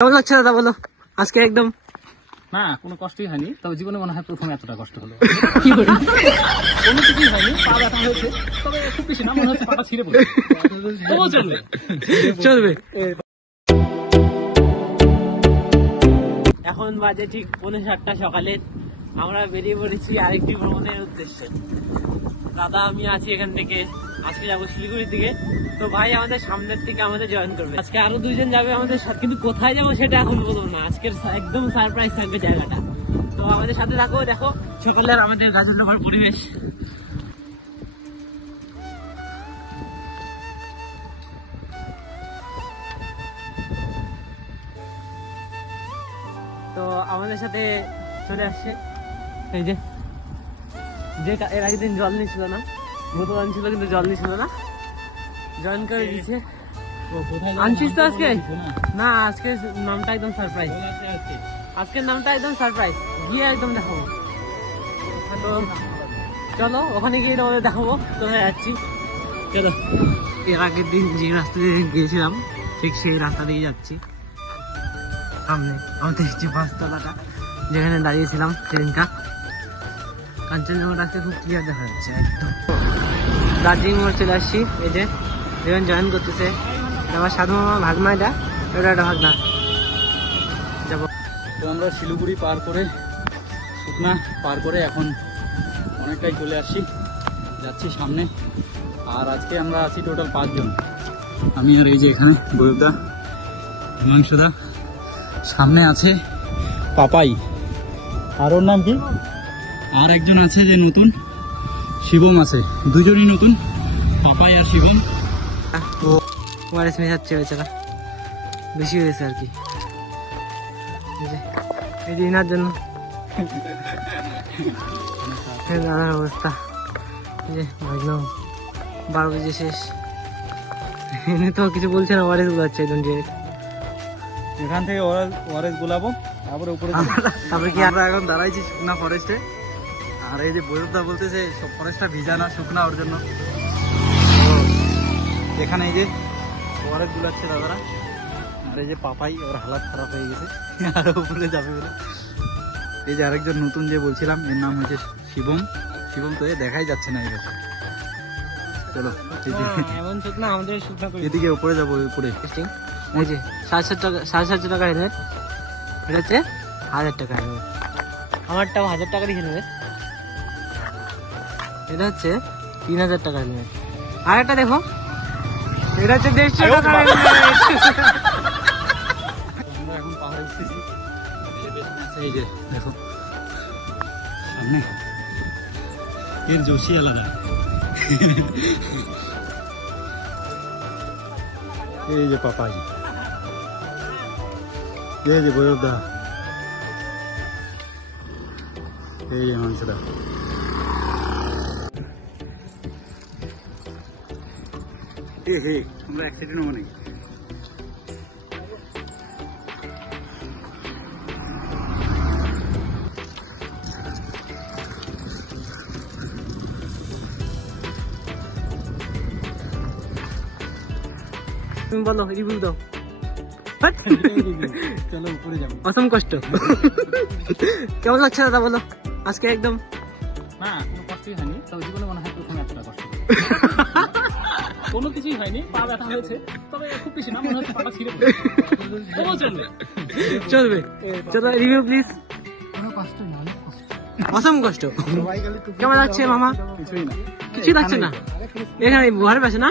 কেমন লাগছে দাদা বলো আজকে? একদম না কোনো কষ্টই হয়নি, তবে জীবনে মনে হয় প্রথমে এতটা কষ্ট হলো। কি করে কোনো কিছুই হয়নি, পা ব্যথা হয়েছে, তবে খুব বেশি না, মনে হচ্ছে পাটা ছিঁড়ে পড়ে। চলবে চলবে। এখন বাজে ঠিক 7:45 সকালে, আমরা বেরিয়ে পড়েছি আরেকটি ভ্রমণের উদ্দেশ্যে। দাদা আমি আছি এখান থেকে, আজকে যাবো শিলিগুড়ির দিকে। তো ভাই আমাদের সামনের থেকে আমাদের জয়েন করবে। আজকে আরো দুইজন যাবে আমাদের সাথে, কিন্তু কোথায় যাবো সেটা এখন বলবো না। আজকের একদম সারপ্রাইজ থাকবে জায়গাটা। তো আমাদের সাথে থাকো, দেখো সকালের আমাদের গাছের পরিবেশ। তো আমাদের সাথে চলে আসছে এই যে এর আগের জল নিয়েছিল না, বোতল আনছিল কিন্তু জল নিয়েছিল না, জয়েন করে দিচ্ছে। আনছিস তো আজকে? না আজকে নামটা একদম সারপ্রাইজ, আজকের নামটা একদম সারপ্রাইজ, গিয়ে একদম দেখাবো। তো চলো ওখানে গিয়ে তোমাদের দেখাবো কোথায় যাচ্ছি। চলো, এর আগের দিন যে রাস্তা দিয়ে গিয়েছিলাম ঠিক সেই রাস্তা দিয়ে যাচ্ছি। সামনে আমাদের যে বাসতলাটা যেখানে দাঁড়িয়েছিলাম সেদিনটা, কাঞ্চনজঙ্ঘাটা আজকে খুব ক্লিয়ার দেখা যাচ্ছে একদম। দার্জিলিং মোড় চলে আসছি, এই যে যেখানে জয়েন করতেছে আমার সাধু মামা ভাগনা, এটা একটা ভাগনা যাবো। তো আমরা শিলিগুড়ি পার করে, শুকনা পার করে এখন অনেকটাই চলে আসছি, যাচ্ছি সামনে। আর আজকে আমরা আছি টোটাল 5 জন। আমি আর এই যে এখানে গৌরবদা, হিমাংশুদা, সামনে আছে পাপাই, আর ওর নাম কি, আর একজন আছে যে নতুন, শিবম আছে। দুজনই নতুন, পাপাই আর শিবম। ওয়ারেস মেশাচ্ছে বেচারা, বেশি হয়েছে আর কি। এই যে ইনার জন্য দাদার অবস্থা, এই যে একদম 12 বেজে শেষ। এনে তো কিছু বলছে না, ওয়ারেস গুলাচ্ছে একদম ডিরেক্ট। এখান থেকে ওয়ারেস গোলাবো, তারপরে উপরে তারপরে কি আমরা এখন দাঁড়াইছি শুকনা ফরেস্টে। আর এই যে বৈরবদা বলতেছে সব ফরেস্টটা ভিজা না, শুকনা, ওর জন্য এখানে এই যে ওয়ারেস গুলাচ্ছে দাদারা। আর এই যে পাপাই, ওর হালাত খারাপ হয়ে গেছে আর উপরে যাবে বলে। এই যে আরেকজন নতুন যে বলছিলাম, এর নাম হচ্ছে শিবম। শিবম তো দেখাই যাচ্ছে না এই বছর। চলো এদিকে উপরে যাবো, উপরে। এই যে 750 টাকা হেলমেট, এটা হচ্ছে 1000 টাকা হেলমেট। আমারটাও 1000 টাকারই হেলমেট, এটা হচ্ছে 3000 টাকা হেলমেট। আর একটা দেখো, এটা হচ্ছে 150 টাকা হেলমেট। আমরা এখন পাহাড়ে উঠতেছি, এই যে দেখো সামনে, এর জোশই আলাদা। এই যে পাপাই, এই যে বৈরবদা, এই যে মাংসদা। আমরা অ্যাক্সিডেন্ট হবো নাকি? তুমি বলো, রিভিউ দাও। চলো উপরে যাবো। অসম কষ্ট। কেমন লাগছে দাদা বলো আজকে? একদম না কোনো কষ্টই হয়নি, তবে জীবনে মনে হয় প্রথমে এতটা কষ্ট হলো। কোনো কিছুই হয়নি, পা ব্যথা হয়েছে, তবে খুব বেশি না, মনে হচ্ছে পাটা ছিঁড়ে পড়ে। চলবে চলবে। চলো রিভিউ প্লিজ। কোনো কষ্ট না, অনেক কষ্ট। অসম কষ্ট। কেমন লাগছে মামা? কিছুই না, কিছুই লাগছে না। এখানে ঘরের পাশে না,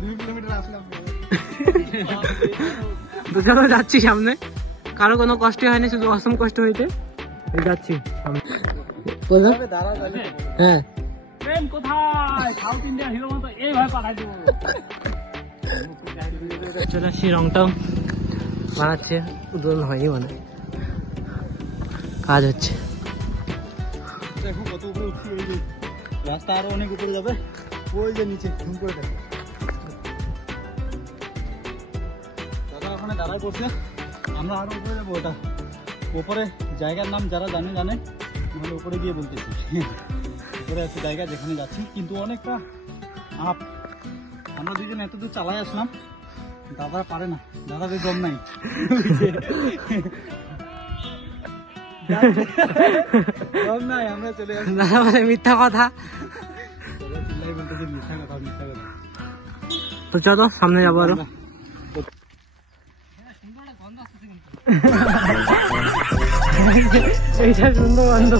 2 কিলোমিটার আসলাম। তো চলো যাচ্ছি সামনে। কারো কোনো কষ্ট হয়নি, শুধু অসম কষ্ট হয়েছে। যাচ্ছি হ্যাঁ। চলে আসছি, রংটাও বানাচ্ছে, উদ্বোধন হয়নি মানে, কাজ হচ্ছে। দেখো কত উপরে উঠছি, ওই যে রাস্তা আরো অনেক উপরে যাবে, ওই যে নিচে ঝুম করে দেখো। দাদা ওখানে দাঁড়ায় পড়ছে, আমরা আরো উপরে যাবো। ওটা উপরে জায়গার নাম যারা জানে জানে, নাহলে উপরে গিয়ে বলতেছি। উপরে একটা জায়গা যেখানে যাচ্ছি, কিন্তু অনেকটা আপ। আমরা দুজন এত দূর চালাই আসলাম, দাদা পারে না, দাদা বেশ দম নাই। দম নাই, আমরা চলে আসি। দাদা মানে মিথ্যা কথা। তো চলো সামনে যাবো আরো। এইটা সুন্দর গন্ধ।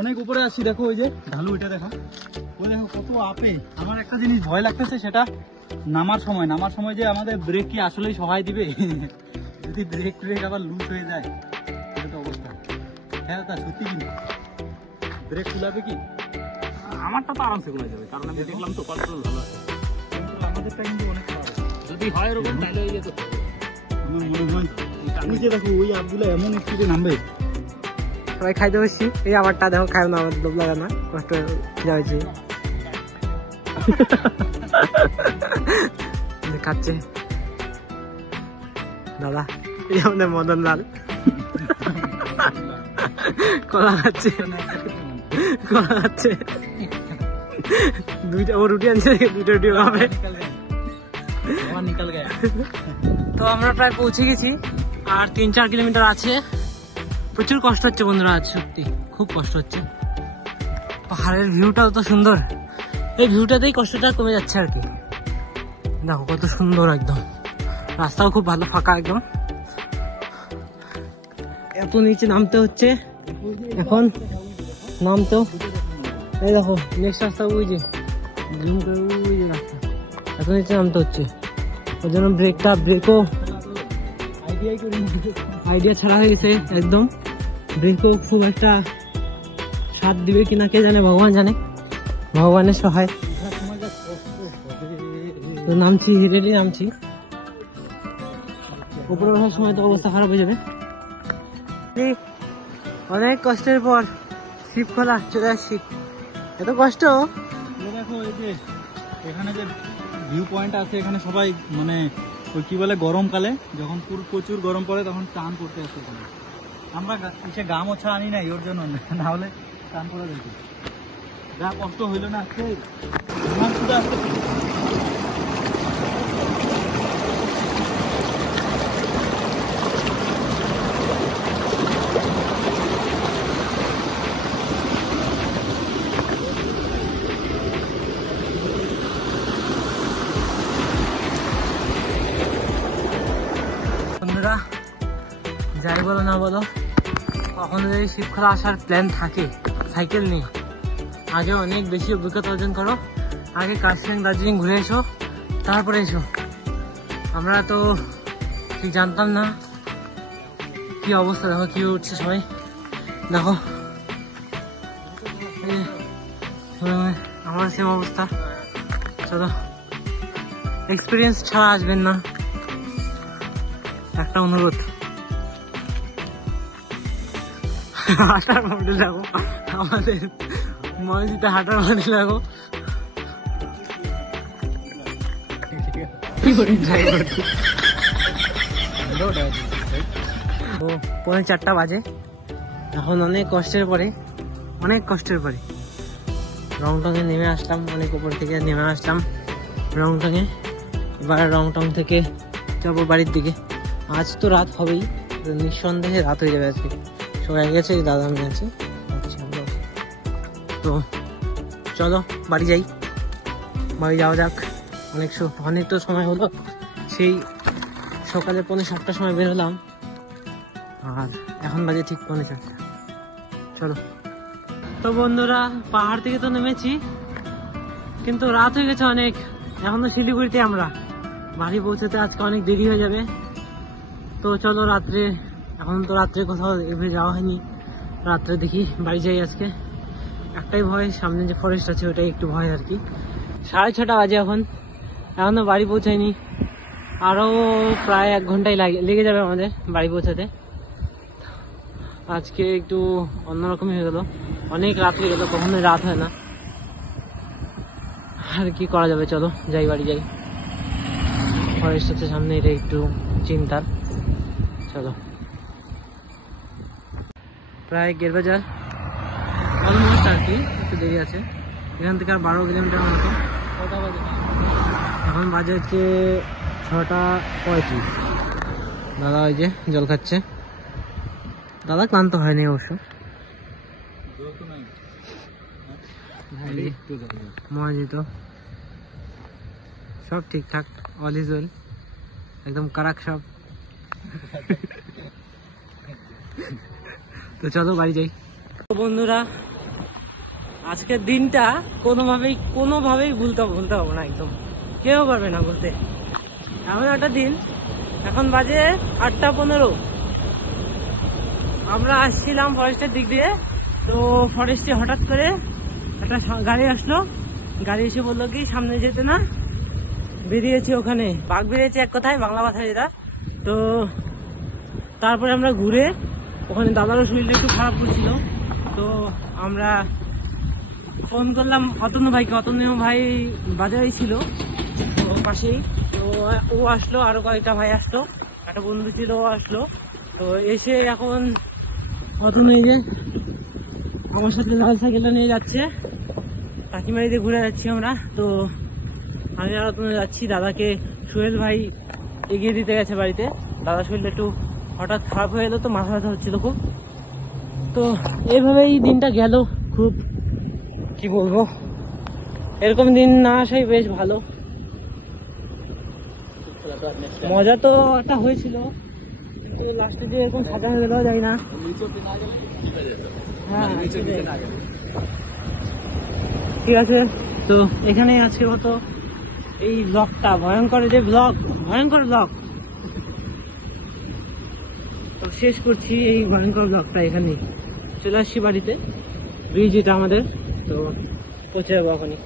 অনেক উপরে আসছি, দেখো ওই যে ঢালু, এটা দেখো, ওই দেখো কত আপে। আমার একটা জিনিস ভয় লাগতেছে, সেটা নামার সময় যে আমাদের ব্রেক কি আসলেই সহায় দিবে। যদি ব্রেক আবার লুজ হয়ে যায় এটা তো অবস্থা। হ্যাঁ তা সত্যি কিন্তু ব্রেক খুলাবে কি? আমারটা তো আরামসে খোলা যাবে, কারণ আমি দেখলাম তো কন্ট্রোল ভালো আছে। আমাদেরটা কিন্তু অনেক খারাপ। যদি হয় এরকম তাহলে হয়ে যেত। আমার মনে হয় আমি যে দেখো ওই আপগুলো এমন স্পিডে নামবে। সবাই খাইতে বসছি, এই আমারটা দেখো, খাই না, আমার লোভ লাগে না, কষ্ট যাচ্ছে। খাচ্ছে দাদা, এই আমাদের মদন লাল কলা খাচ্ছে, কলা খাচ্ছে। দুইটা ও রুটি আনছে, দুইটা রুটি খাবে। তো আমরা প্রায় পৌঁছে গেছি, আর 3-4 কিলোমিটার আছে। প্রচুর কষ্ট হচ্ছে বন্ধুরা, আজ সত্যি খুব কষ্ট হচ্ছে। পাহাড়ের ভিউটাও তো সুন্দর, এই ভিউটাতেই কষ্টটা কমে যাচ্ছে আর কি। দেখো কত সুন্দর, একদম রাস্তাও খুব ভালো, ফাঁকা একদম। এত নিচে নামতে হচ্ছে এখন, নামতেও এই দেখো নেক্সট রাস্তা, ওই যে রাস্তা, এত নিচে নামতে হচ্ছে। ওই জন্য ব্রেকও আইডিয়া ছাড়া হয়ে গেছে একদম। ব্রেকও খুব একটা সাথ দিবে কিনা কে জানে, ভগবান জানে, ভগবানের সহায়। তো নামছি, রেডি নামছি। উপরে ওঠার সময় তো অবস্থা খারাপ হয়ে যাবে। অনেক কষ্টের পর শিব খোলা চলে আসছি। এত কষ্ট, দেখো এই যে এখানে যে ভিউ পয়েন্ট আছে, এখানে সবাই মানে ওই কি বলে গরমকালে যখন প্রচুর গরম পড়ে তখন চান করতে আসে এখানে। আমরা এসে গা মোছা আনি নাই ওর জন্য, না হলে চান করে দিত। যা কষ্ট হইল না আজকে, আমার শুধু আসতে। বন্ধুরা যাই বলো না বলো, কখনো যদি শিবখোলা আসার প্ল্যান থাকে সাইকেল নিয়ে, আগে অনেক বেশি অভিজ্ঞতা অর্জন করো, আগে কার্শিয়াং দার্জিলিং ঘুরে এসো, তারপরে এসো। আমরা তো ঠিক জানতাম না কি অবস্থা, দেখো কি উঠছে সবাই, দেখো আমার সেম অবস্থা। চলো, এক্সপিরিয়েন্স ছাড়া আসবেন না, একটা অনুরোধ, হাঁটার মডেল লাগো, আমাদের মসজিদে হাঁটার মডেল লাগো। কি করি যাই করছি। 4:45 বাজে এখন। অনেক কষ্টের পরে রংটংয়ে নেমে আসলাম, অনেক উপর থেকে নেমে আসলাম রংটংয়ে। এবার রংটং থেকে যাবো বাড়ির দিকে। আজ তো রাত হবেই, নিঃসন্দেহে রাত হয়ে যাবে আজকে। সবাই গেছে, দাদা আমি আছি। তো চলো বাড়ি যাই, বাড়ি যাওয়া যাক। অনেক তো সময় হলো, সেই সকালে 7:45 সময় বের হলাম, আর এখন বাজে ঠিক 7:45। চলো। তো বন্ধুরা, পাহাড় থেকে তো নেমেছি, কিন্তু রাত হয়ে গেছে অনেক। এখনো শিলিগুড়িতে আমরা, বাড়ি পৌঁছতে আজকে অনেক দেরি হয়ে যাবে। তো চলো এখন তো রাত্রে কোথাও এভাবে যাওয়া হয়নি, রাত্রে দেখি বাড়ি যাই আজকে। একটাই ভয়, সামনে যে ফরেস্ট আছে ওটাই একটু ভয় আর কি। 6:30 বাজে এখনো বাড়ি পৌঁছায়নি, আরো প্রায় 1 ঘন্টাই লেগে যাবে আমাদের বাড়ি পৌঁছাতে। আজকে একটু অন্যরকমই হয়ে গেল, অনেক রাত হয়ে গেল, কখনোই রাত হয় না। আর কি করা যাবে, চলো যাই, বাড়ি যাই। ফরেস্ট আছে সামনে, এটা একটু চিন্তার। চলো, প্রায় 1:30 বাজার অলমোস্ট আর কি, একটু দেরি আছে। এখান থেকে আর 12 কিলোমিটার মতো, এখন বাজে হচ্ছে 6:35। দাদা ওই যে জল খাচ্ছে। দাদা ক্লান্ত হয়নি অবশ্য। মজিত সব ঠিকঠাক, অল ইজ ওয়েল, একদম কারাক সব। তো চলো বাড়ি যাই। বন্ধুরা, আজকের দিনটা কোনোভাবেই ভুলতে পারবো না, একদম কেউ পারবে না বলতে। এমন একটা দিন, এখন বাজে 8:15। আমরা আসছিলাম ফরেস্টের দিক দিয়ে, তো ফরেস্টে হঠাৎ করে একটা গাড়ি আসলো। গাড়ি এসে বললো কি সামনে যেতে না, বেরিয়েছে ওখানে বাঘ বেরিয়েছে, এক কথায় বাংলা ভাষায় যেটা। তো তারপরে আমরা ঘুরে ওখানে দাদারও শরীরটা একটু খারাপ করছিল, তো আমরা ফোন করলাম অতনু ভাইকে। অতনু ভাই বাজারেই ছিল তো পাশেই, তো ও আসলো, আরো কয়েকটা ভাই আসলো, একটা বন্ধু ছিল ও আসলো। তো এসে এখন অতনু এই যে আমার সাথে লাল সাইকেলটা নিয়ে যাচ্ছে, কাকিমারিতে ঘুরে যাচ্ছি আমরা। তো আমি আর অতনু যাচ্ছি, দাদাকে সোহেল ভাই এগিয়ে দিতে গেছে বাড়িতে। দাদার শরীরটা একটু হঠাৎ খারাপ হয়ে এলো, তো মাথা ব্যথা হচ্ছিল খুব। তো এইভাবেই দিনটা গেল। খুব কি বলবো, এরকম দিন না আসাই বেশ ভালো। মজা তো একটা হয়েছিল, তো লাস্টে যে এরকম সাজা হয়ে গেল যাই না। হ্যাঁ ঠিক আছে, তো এখানেই আজকে মতো এই ব্লগটা, ভয়ঙ্কর ব্লগ তো শেষ করছি। এই ভয়ঙ্কর ব্লগটা এখানেই। চলে আসছি বাড়িতে, ব্রিজ এটা আমাদের, তো পৌঁছে যাবো এখনই।